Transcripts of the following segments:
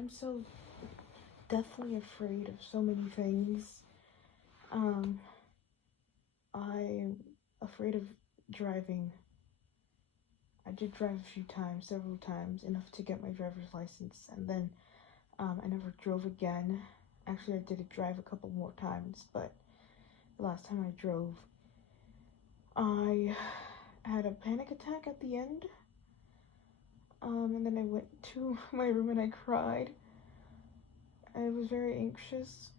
I'm so deathly afraid of so many things. Um, I'm afraid of driving. I did drive a few times, several times, enough to get my driver's license, and then I never drove again. Actually, I did drive a couple more times, but the last time I drove, I had a panic attack at the end. And then I went to my room and I cried. I was very anxious.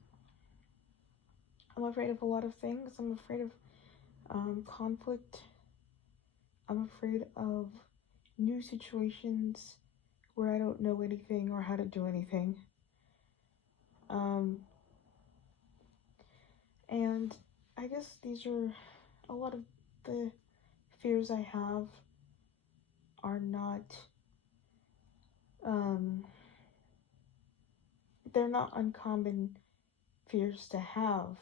I'm afraid of a lot of things. I'm afraid of conflict. I'm afraid of new situations where I don't know anything or how to do anything. And I guess these are a lot of the fears I have are not, they're not uncommon fears to have.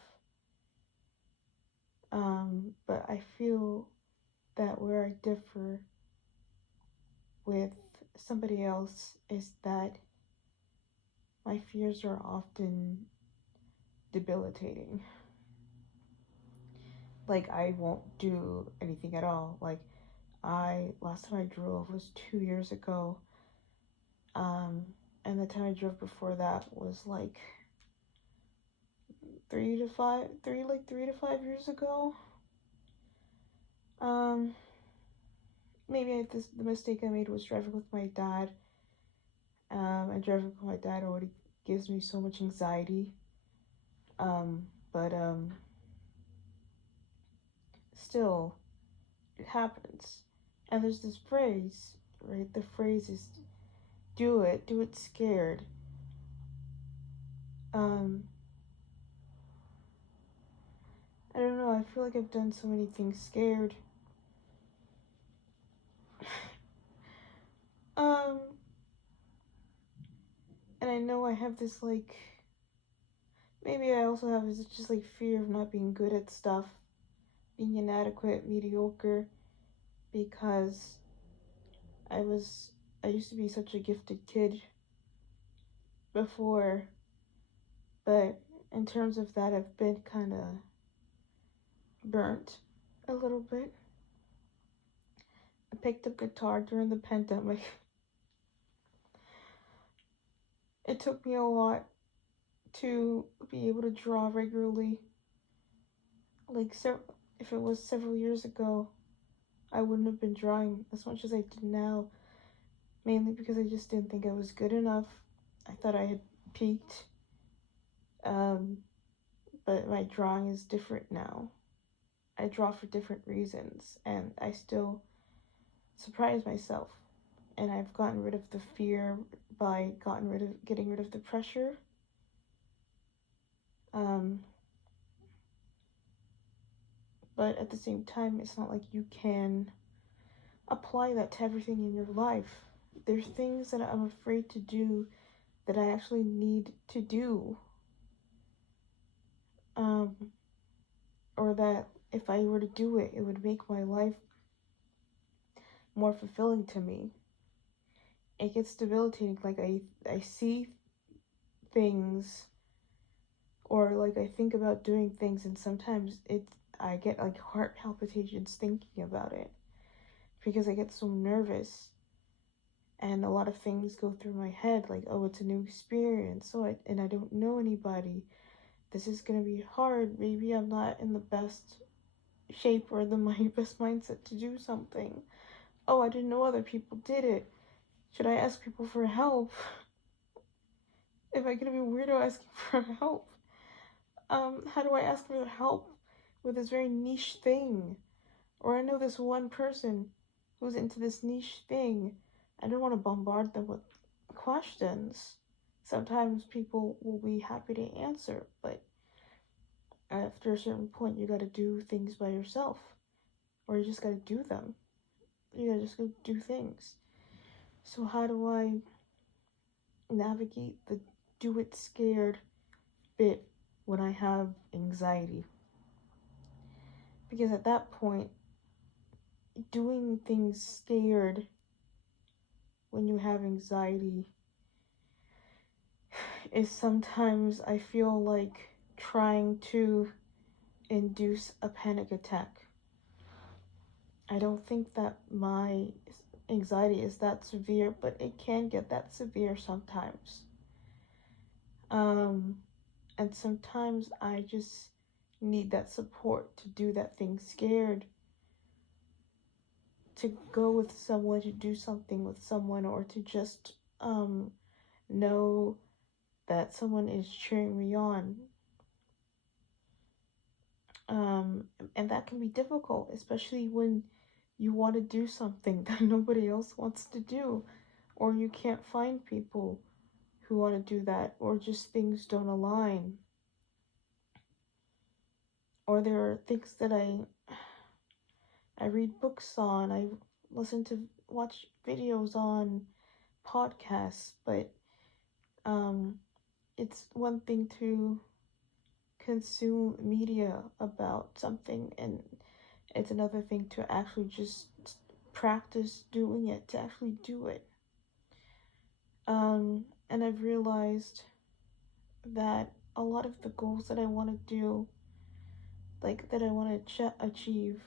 But I feel that where I differ with somebody else is that my fears are often debilitating. Like, I won't do anything at all. Like, last time I drove was 2 years ago. And the time I drove before that was like 3 to 5 years ago. Maybe the mistake I made was driving with my dad. And driving with my dad already gives me so much anxiety. But still, it happens. And there's this phrase, right? The phrase is, do it scared. I don't know, I feel like I've done so many things scared. And I know I have this, like, maybe I also have this just, like, fear of not being good at stuff, being inadequate, mediocre, because I used to be such a gifted kid before, but in terms of that, I've been kind of burnt a little bit. I picked up guitar during the pandemic. It took me a lot to be able to draw regularly. Like, if it was several years ago, I wouldn't have been drawing as much as I do now, mainly because I just didn't think I was good enough. I thought I had peaked. But my drawing is different now. I draw for different reasons, and I still surprise myself. And I've gotten rid of the fear by getting rid of the pressure. But at the same time, it's not like you can apply that to everything in your life. There's things that I'm afraid to do that I actually need to do. Or that if I were to do it, it would make my life more fulfilling to me. It gets debilitating. Like, I see things, or like I think about doing things, and sometimes I get like heart palpitations thinking about it because I get so nervous, and a lot of things go through my head, like, oh, it's a new experience, and I don't know anybody. This is gonna be hard. Maybe I'm not in the best shape or my best mindset to do something. Oh, I didn't know other people did it. Should I ask people for help? Am I gonna be weirdo asking for help? How do I ask for help with this very niche thing? Or I know this one person who's into this niche thing. I don't want to bombard them with questions. Sometimes people will be happy to answer, but after a certain point, you gotta do things by yourself. Or you just gotta do them. You gotta just go do things. So how do I navigate the do it scared bit when I have anxiety? Because at that point, doing things scared when you have anxiety is sometimes I feel like trying to induce a panic attack. I don't think that my anxiety is that severe, but it can get that severe sometimes. Um, and sometimes I just need that support to do that thing scared, to go with someone, to do something with someone, or to just know that someone is cheering me on. Um, and that can be difficult, especially when you want to do something that nobody else wants to do, or you can't find people who want to do that, or just things don't align, or there are things that I read books on, I listen to watch videos on podcasts, but um, it's one thing to consume media about something, and it's another thing to actually just practice doing it, to actually do it. And I've realized that a lot of the goals that I want to do, like that I want to achieve,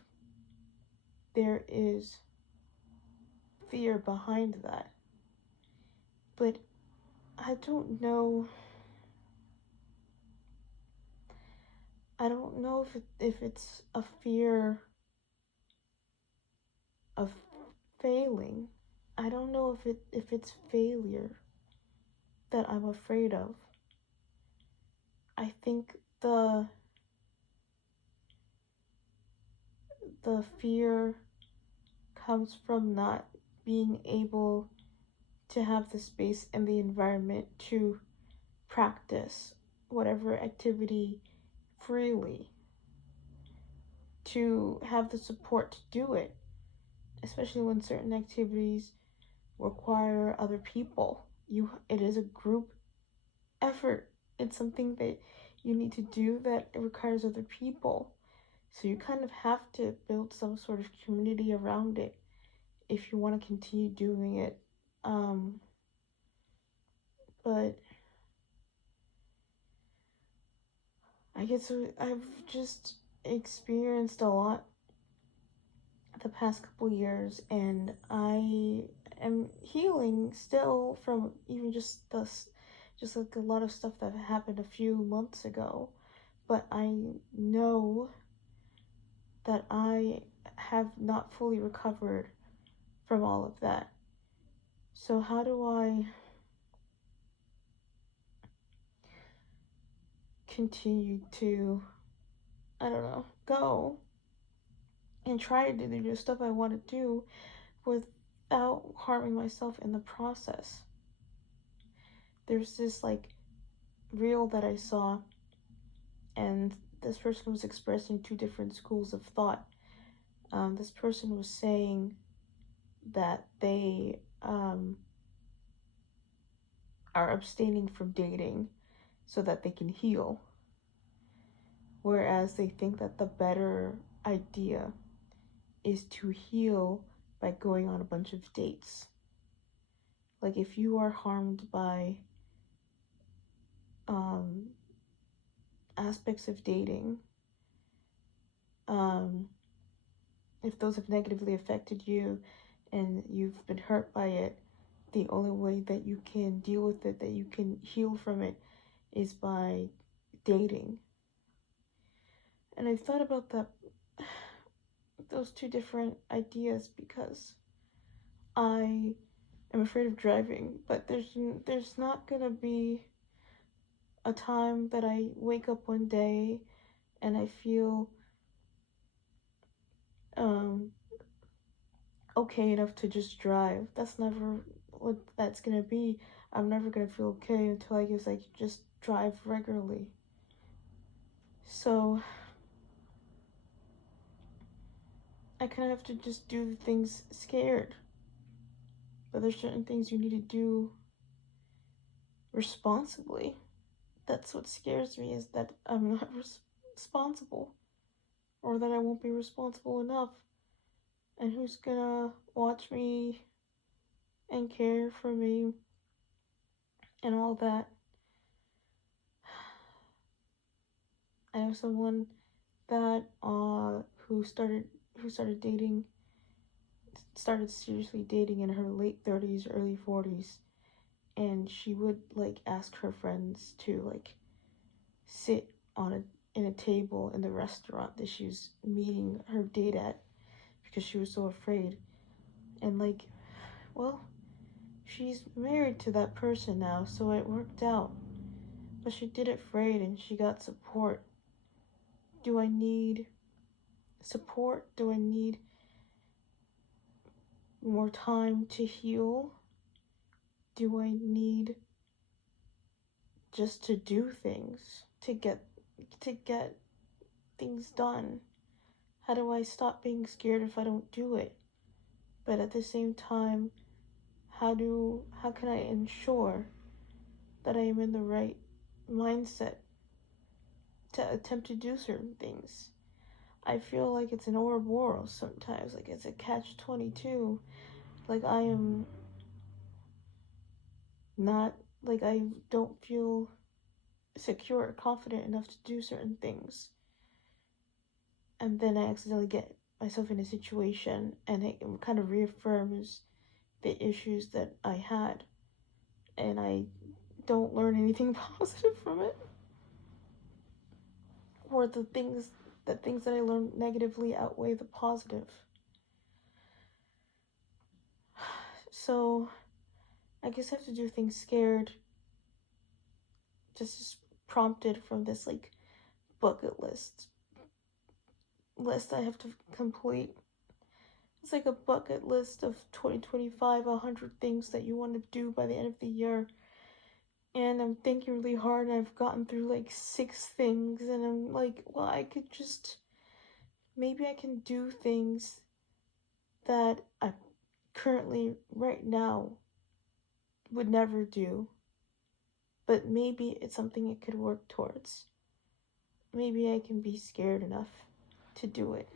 there is fear behind that. But I don't know. I don't know if it's a fear of failing. I don't know if it's failure that I'm afraid of. I think the fear comes from not being able to have the space and the environment to practice whatever activity freely, to have the support to do it, especially when certain activities require other people. It is a group effort. It's something that you need to do that requires other people. So you kind of have to build some sort of community around it if you want to continue doing it. Um, but I guess I've just experienced a lot the past couple years, and I am healing still from even just like a lot of stuff that happened a few months ago. But I know that I have not fully recovered from all of that. So how do I continue to, I don't know, go and try to do the new stuff I want to do without harming myself in the process? There's this like reel that I saw, and this person was expressing two different schools of thought. This person was saying that they are abstaining from dating so that they can heal, whereas they think that the better idea is to heal by going on a bunch of dates. Like if you are harmed by um, aspects of dating, um, if those have negatively affected you and you've been hurt by it, the only way that you can deal with it, that you can heal from it, is by dating. And I thought about those two different ideas, because I am afraid of driving, but there's not gonna be a time that I wake up one day and I feel um okay enough to just drive. That's never what that's gonna be. I'm never gonna feel okay until I guess I just drive regularly. So I kind of have to just do things scared. But there's certain things you need to do responsibly. That's what scares me, is that I'm not responsible, or that I won't be responsible enough. And who's gonna watch me and care for me and all that? have someone that who started seriously dating in her late 30s, early 40s, and she would like ask her friends to like sit on a table in the restaurant that she was meeting her date at because she was so afraid. And like, well, she's married to that person now, so it worked out. But she did it afraid and she got support. Do I need support? Do I need more time to heal? Do I need just to do things to get things done? How do I stop being scared if I don't do it? But at the same time, how can I ensure that I am in the right mindset to attempt to do certain things? I feel like it's an Ouroboros sometimes, like it's a catch-22. Like I am not, like I don't feel secure or confident enough to do certain things. And then I accidentally get myself in a situation and it kind of reaffirms the issues that I had. And I don't learn anything positive from it. Or the things that I learned negatively outweigh the positive. So I guess I have to do things scared. Just prompted from this like bucket list I have to complete. It's like a bucket list of 2025, 100 things that you want to do by the end of the year. And I'm thinking really hard and I've gotten through like 6 things and I'm like, well, maybe I can do things that I currently, right now, would never do. But maybe it's something I could work towards. Maybe I can be scared enough to do it.